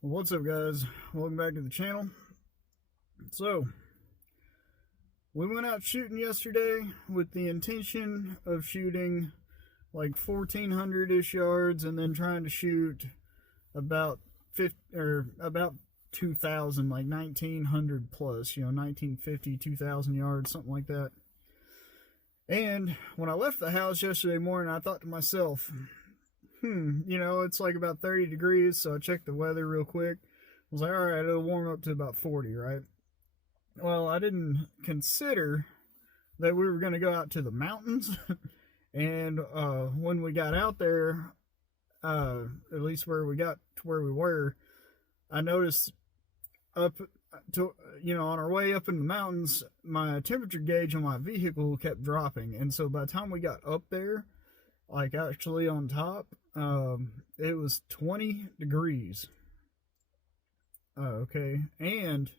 What's up, guys? Welcome back to the channel. So we went out shooting yesterday with the intention of shooting like 1,400-ish yards and then trying to shoot about 2,000, like 1,900 plus, 1,950, 2,000 yards, something like that. And when I left the house yesterday morning, I thought to myself, it's like about 30 degrees, so I checked the weather real quick. I was like, all right, it'll warm up to about 40, right? Well, I didn't consider that we were going to go out to the mountains. And when we got out there, at least where we got to where we were, I noticed up to, on our way up in the mountains, my temperature gauge on my vehicle kept dropping. And so by the time we got up there, like actually on top, it was 20 degrees. Okay. And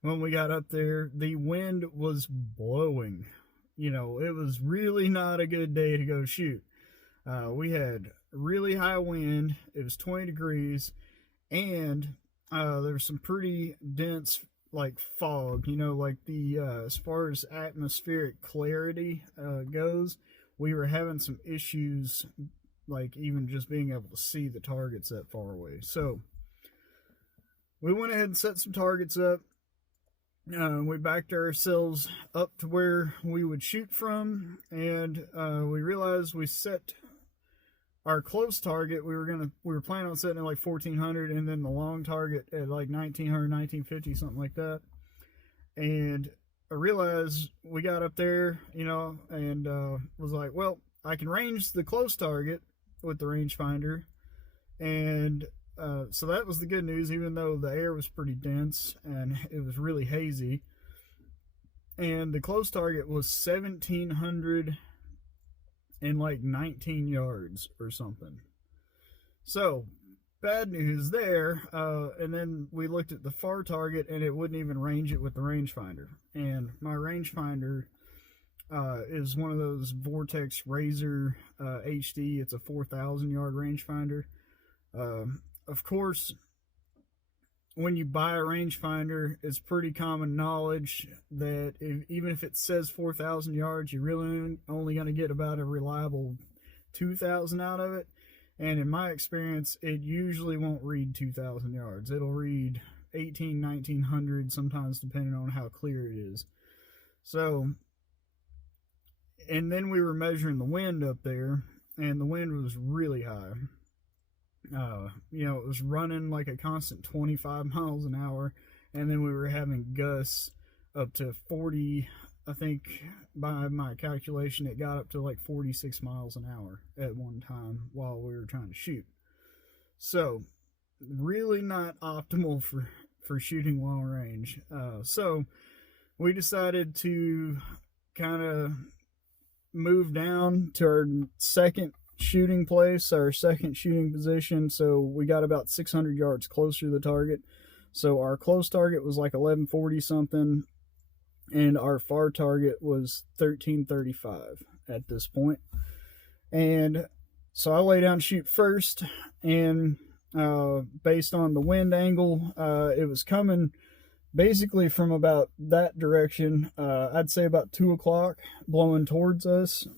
when we got up there, the wind was blowing. It was really not a good day to go shoot. We had really high wind. It was 20 degrees. And there was some pretty dense, like, fog. Like as far as atmospheric clarity goes, we were having some issues, like even just being able to see the targets that far away. So we went ahead and set some targets up. We backed ourselves up to where we would shoot from, and we realized we set our close target. We were planning on setting it like 1,400, and then the long target at like 1,900, 1,950, something like that. And I realized we got up there, and was like, well, I can range the close target with the rangefinder. And so that was the good news, even though the air was pretty dense and it was really hazy. And the close target was 1,700 and like 19 yards or something. So bad news there. And then we looked at the far target, and it wouldn't even range it with the rangefinder. And my rangefinder is one of those Vortex Razor HD. It's a 4,000 yard rangefinder. Of course, when you buy a rangefinder, it's pretty common knowledge that even if it says 4,000 yards, you're really only going to get about a reliable 2,000 out of it. And in my experience, it usually won't read 2,000 yards. It'll read 1,800, 1,900, sometimes depending on how clear it is. So, and then we were measuring the wind up there, and the wind was really high. It was running like a constant 25 miles an hour, and then we were having gusts up to 40. I think by my calculation, it got up to like 46 miles an hour at one time while we were trying to shoot. So really not optimal for shooting long range. So we decided to kind of move down to our second shooting place, our second shooting position. So we got about 600 yards closer to the target. So our close target was like 1140 something, and our far target was 1335 at this point. And so I lay down to shoot first, and based on the wind angle, it was coming basically from about that direction. I'd say about 2 o'clock, blowing towards us.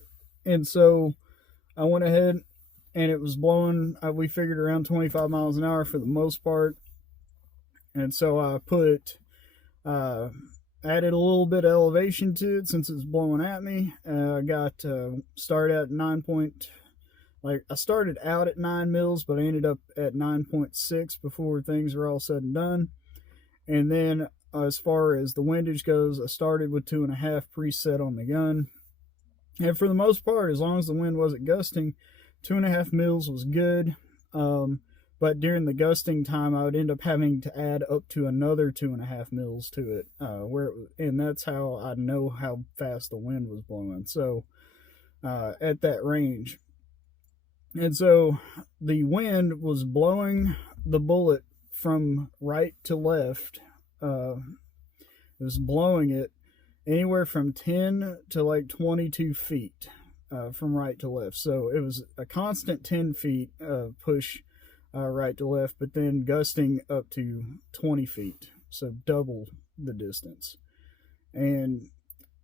And so I went ahead, and it was blowing, we figured around 25 miles an hour for the most part. And so I added a little bit of elevation to it since it's blowing at me. I got started at I started out at 9 mils, but I ended up at 9.6 before things were all said and done. And then as far as the windage goes, I started with 2.5 preset on the gun. And for the most part, as long as the wind wasn't gusting, 2.5 mils was good. But during the gusting time, I would end up having to add up to another 2.5 mils to it, and that's how I know how fast the wind was blowing. So at that range, and so the wind was blowing the bullet from right to left. It was blowing it anywhere from 10 to like 22 feet from right to left. So it was a constant 10 feet push right to left, but then gusting up to 20 feet, so double the distance. And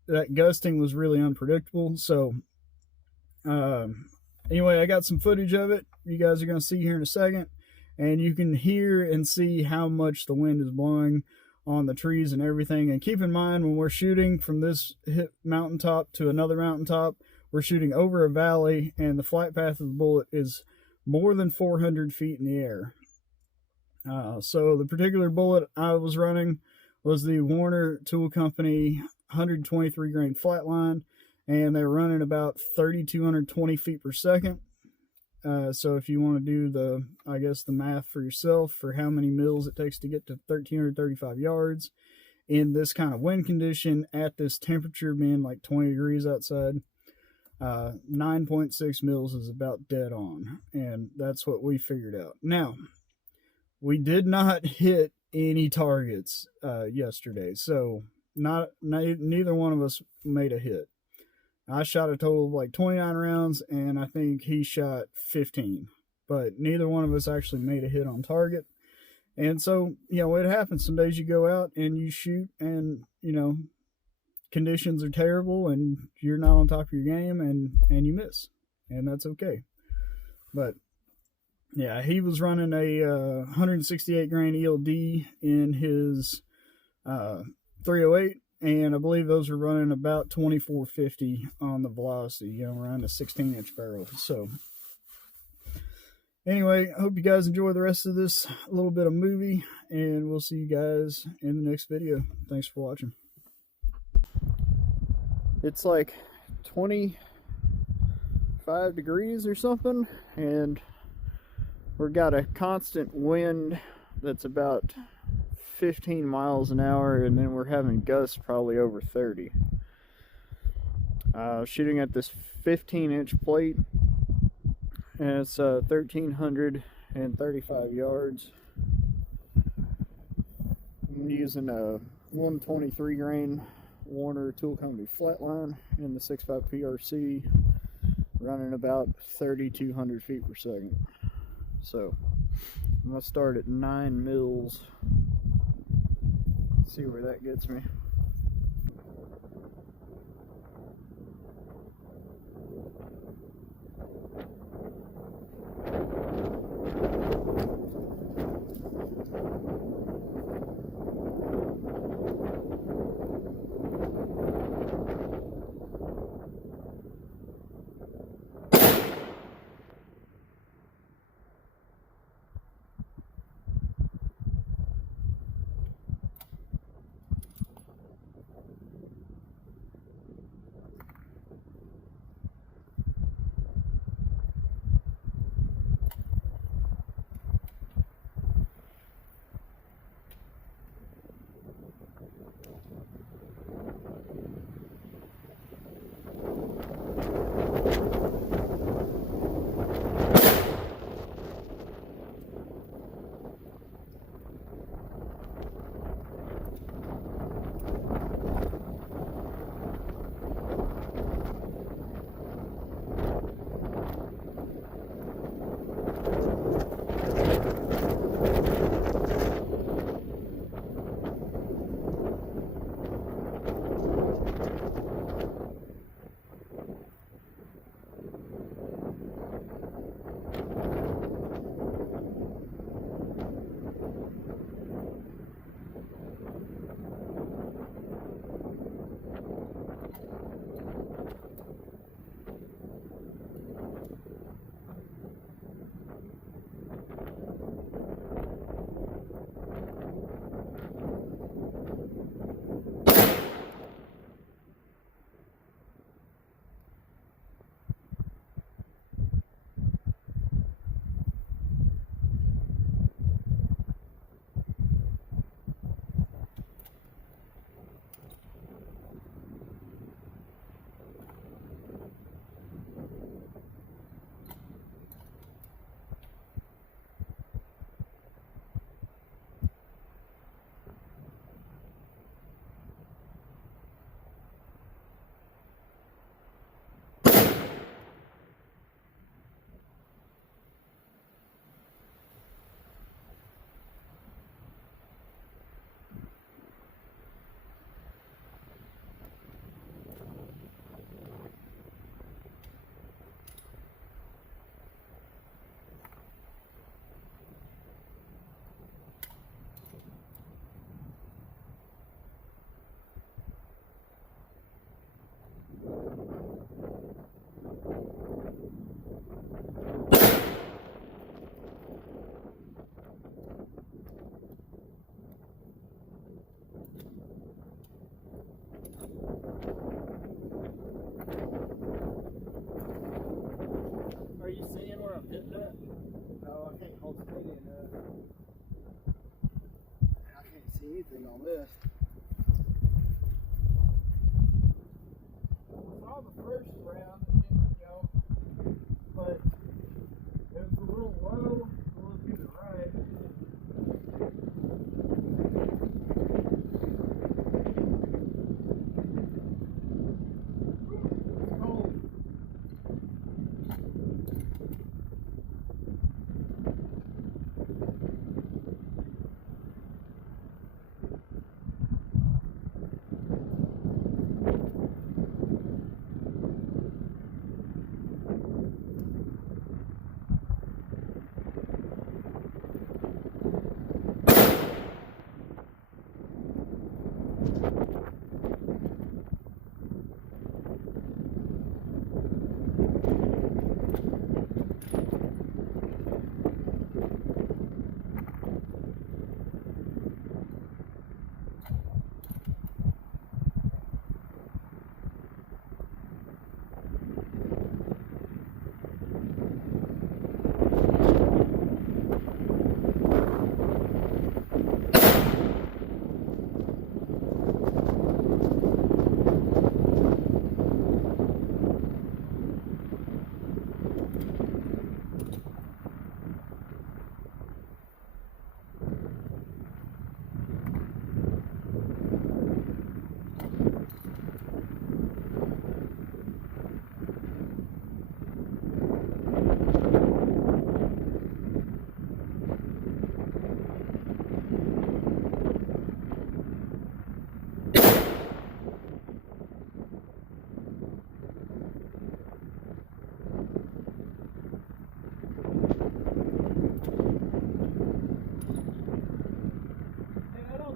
that gusting was really unpredictable. So, anyway, I got some footage of it. You guys are going to see here in a second, and you can hear and see how much the wind is blowing on the trees and everything. And keep in mind, when we're shooting from this mountaintop to another mountaintop, we're shooting over a valley, and the flight path of the bullet is more than 400 feet in the air. So the particular bullet I was running was the Warner Tool Company 123 grain flatline, and they're running about 3,220 feet per second. So if you want to do the math for yourself for how many mils it takes to get to 1,335 yards in this kind of wind condition at this temperature being like 20 degrees outside, 9.6 mils is about dead on, and that's what we figured out. Now, we did not hit any targets yesterday, so neither one of us made a hit. I shot a total of like 29 rounds, and I think he shot 15, but neither one of us actually made a hit on target. And so, it happens. Some days you go out and you shoot, and conditions are terrible, and you're not on top of your game, and you miss, and that's okay. But yeah, he was running a 168 grain ELD in his 308, and I believe those were running about 2450 on the velocity, around a 16-inch barrel. So anyway, I hope you guys enjoy the rest of this little bit of movie, and we'll see you guys in the next video. Thanks for watching. It's like 25 degrees or something, and we've got a constant wind that's about 15 miles an hour, and then we're having gusts probably over 30. Shooting at this 15-inch plate, and it's 1,335 yards. I'm using a 123 grain Warner Tool Company flatline in the 6.5 PRC, running about 3,200 feet per second. So I'm gonna start at 9 mils. See where that gets me. on this. Saw the first round, but it was a little low, a little to the right.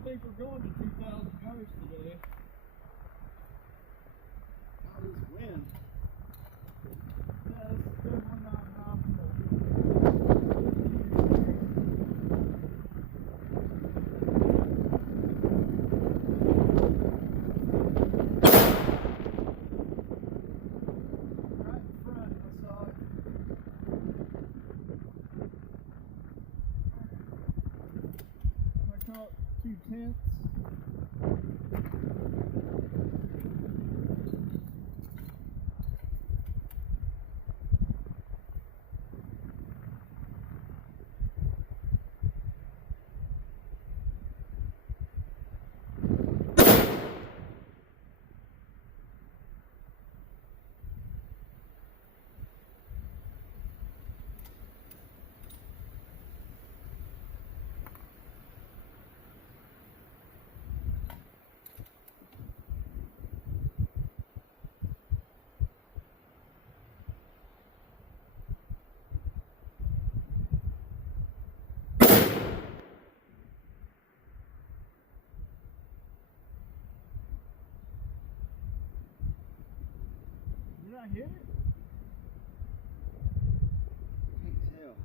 We're going to 2,000 yards today. How is wind? Yeah, this is definitely not an optimal. Right in front, I saw it. I caught 2/10. Did I hit it? Can't tell.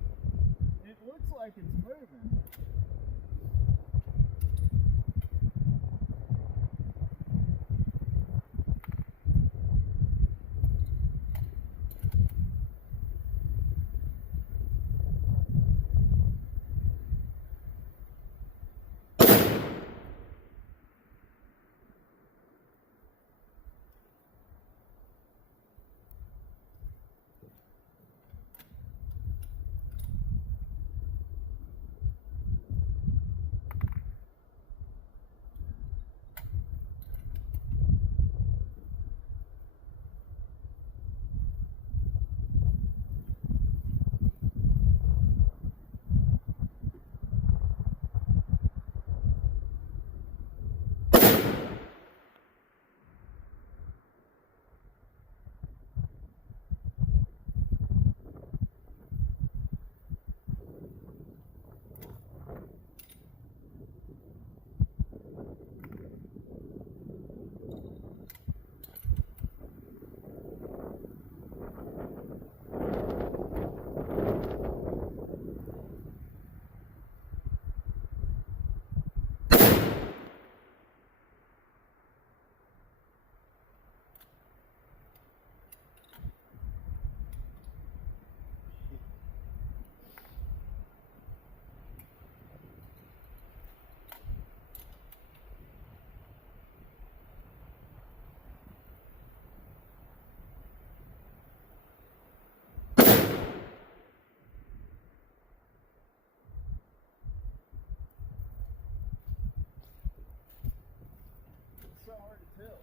It looks like it's moving. so hard to tell.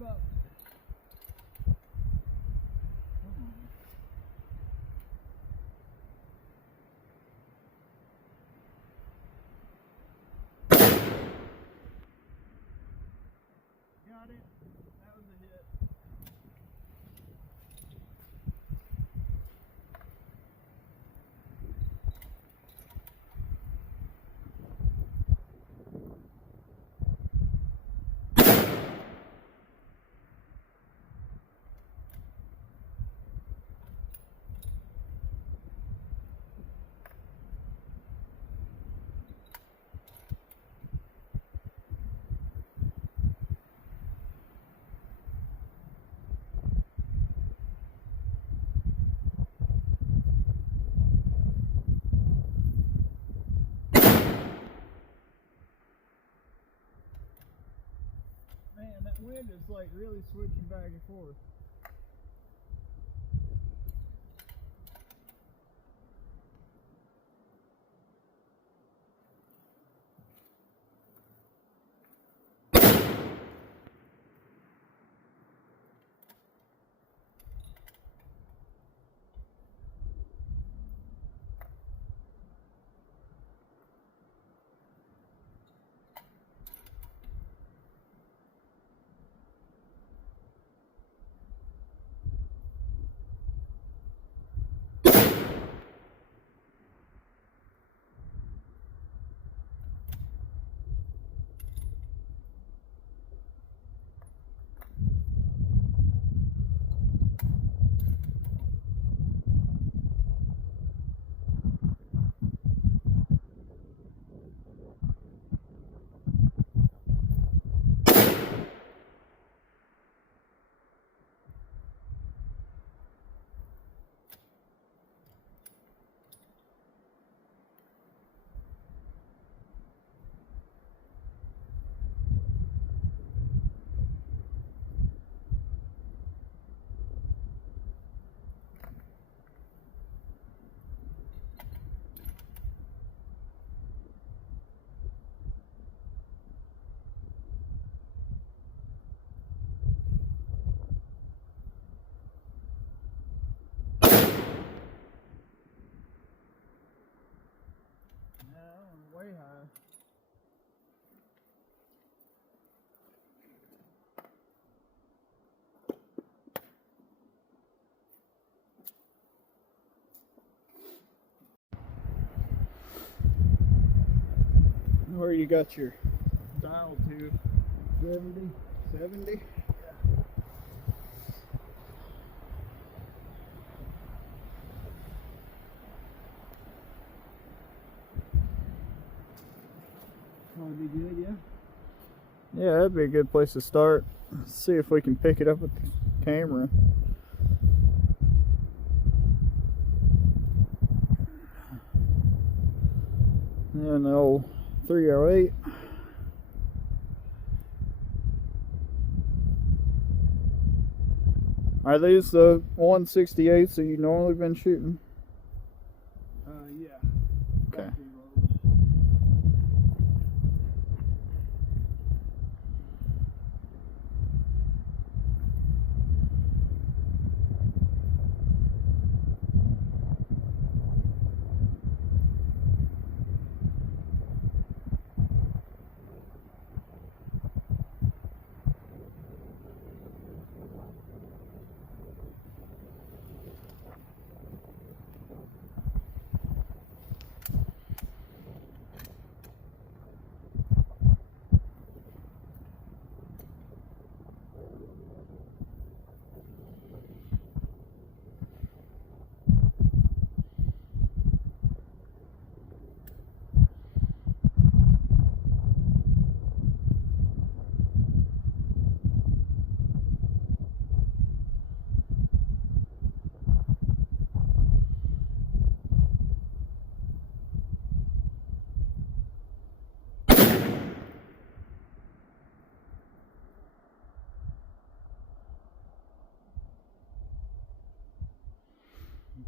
About got it. That was a hit. Man, that wind is like really switching back and forth. where you got your dial to? 70? 70? Probably be good, yeah? Yeah, that'd be a good place to start. See if we can pick it up with the camera. And the old 308. Are these the 168s that you normally been shooting? Yeah. Okay.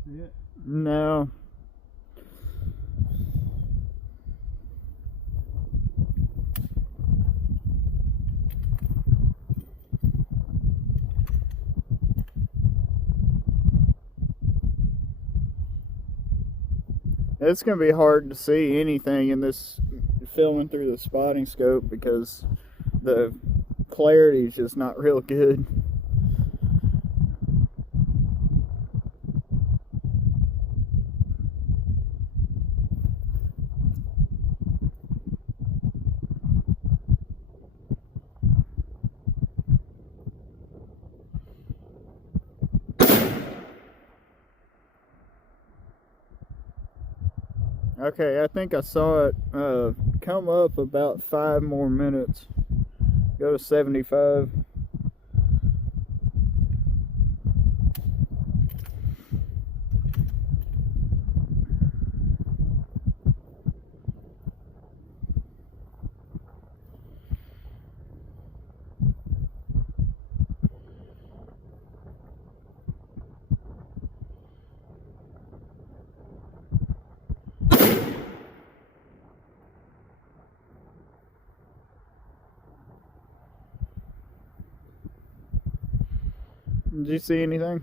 See it? No. It's going to be hard to see anything in this filming through the spotting scope because the clarity is just not real good. Okay, I think I saw it come up about 5 more minutes. Go to 75. Did you see anything?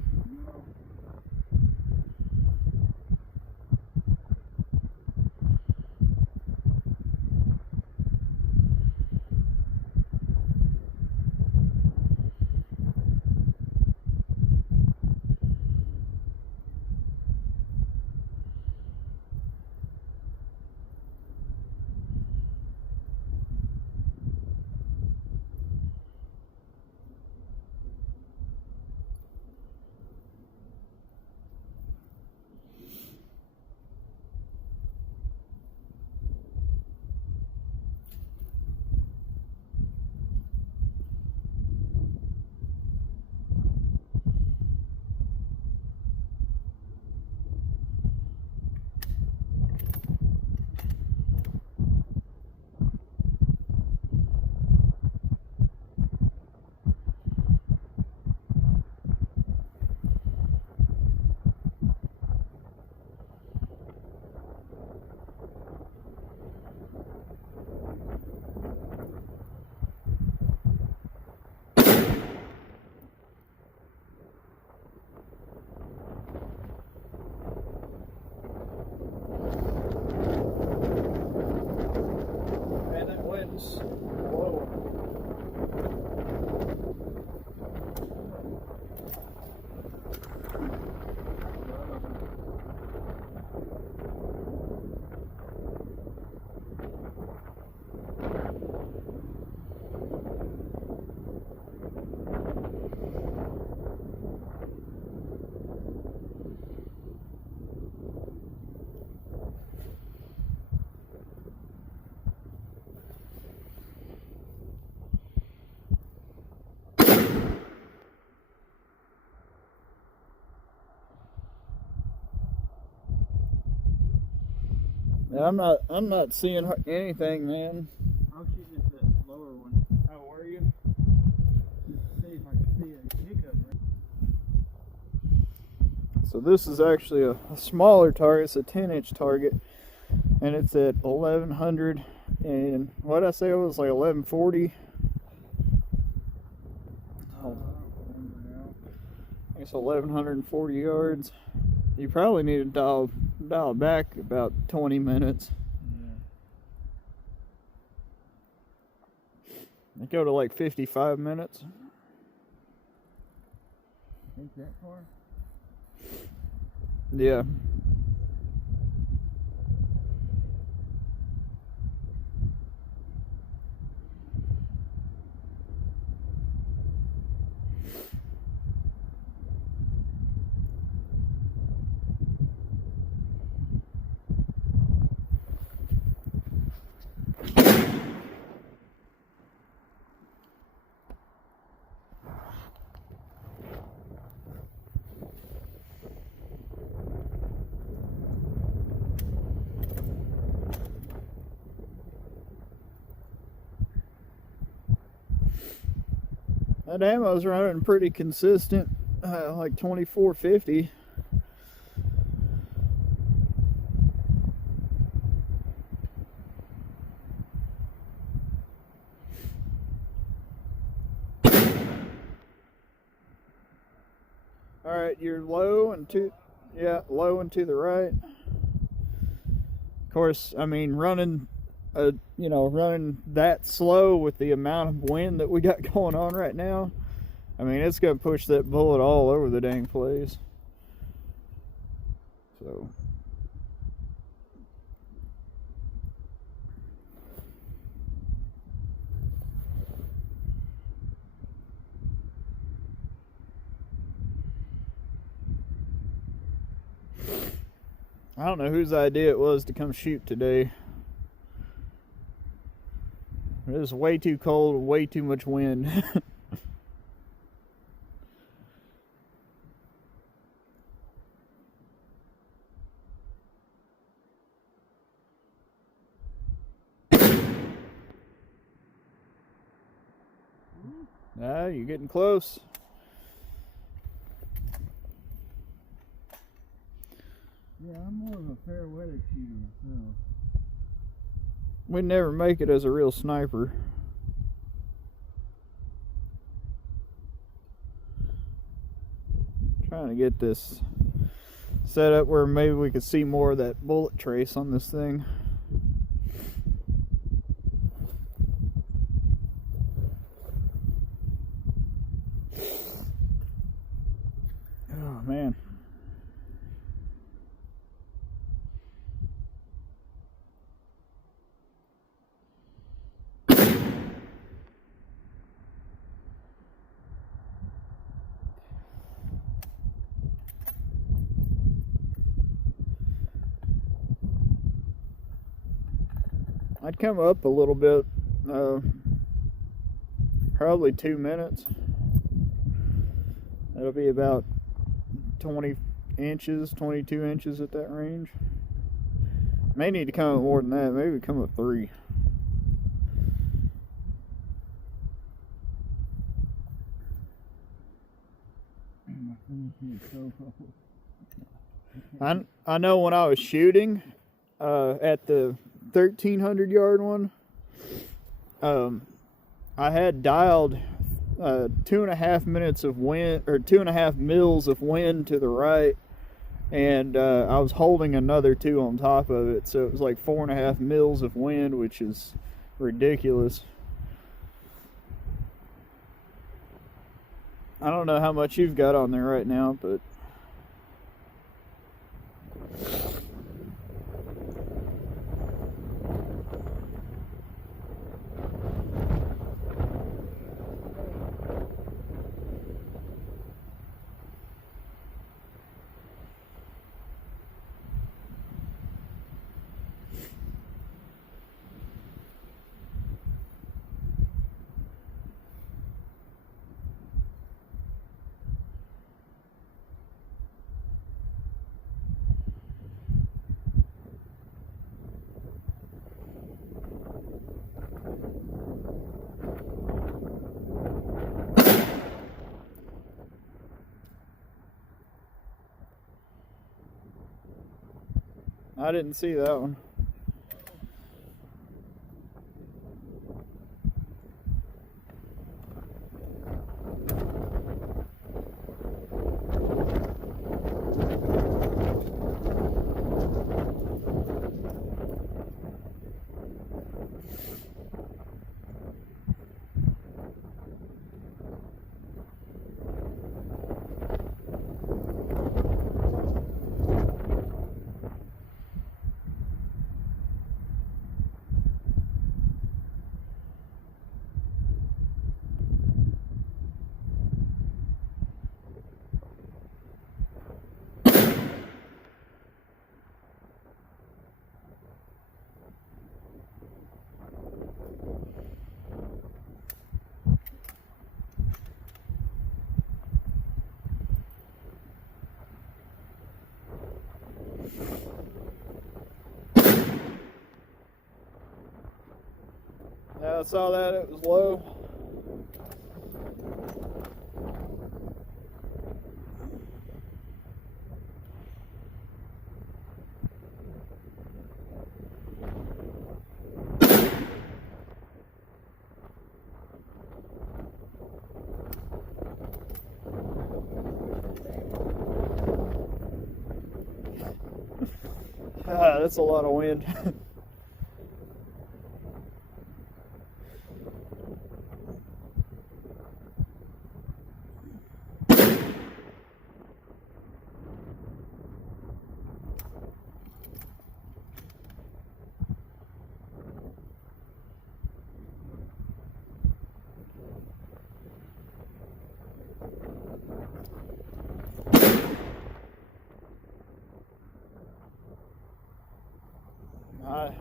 I'm not seeing anything, man. I was shooting at the lower one. Oh, were you? Just to see if I could see a hiccup. So this is actually a smaller target. It's a 10-inch target, and it's at 1100. And what did I say? It was like 1140. I don't remember now. It's 1140 yards. You probably need to dial back about 20 minutes. Yeah. They go to like 55 minutes. Think that far? Yeah. That ammo's running pretty consistent, like 2450. All right, you're low and low and to the right. Of course, I mean running that slow with the amount of wind that we got going on right now, I mean, it's gonna push that bullet all over the dang place. So I don't know whose idea it was to come shoot today. It was way too cold, way too much wind. Ah, you're getting close. Yeah, I'm more of a fair weather shooter myself. We'd never make it as a real sniper. Trying to get this set up where maybe we could see more of that bullet trace on this thing. Oh man. I'd come up a little bit, probably 2 minutes. That'll be about 20 inches, 22 inches at that range. May need to come up more than that, maybe come up 3. My fingers get so cold. I know when I was shooting at the 1300 yard one, I had dialed 2.5 minutes of wind, or 2.5 mils of wind to the right, and I was holding another 2 on top of it, so it was like 4.5 mils of wind, which is ridiculous. I don't know how much you've got on there right now, but I didn't see that one. Yeah, I saw that. It was low. Ah, that's a lot of wind.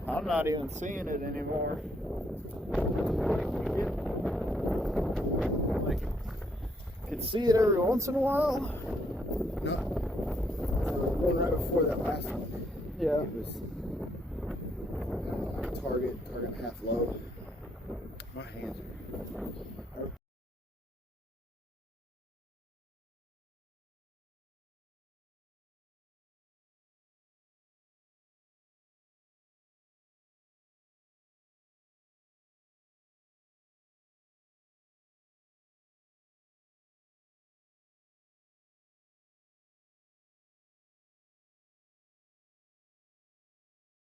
I'm not even seeing it anymore. Like, could see it every once in a while. No. The one right before that last one. Yeah. It was like a target and a half low. My hands are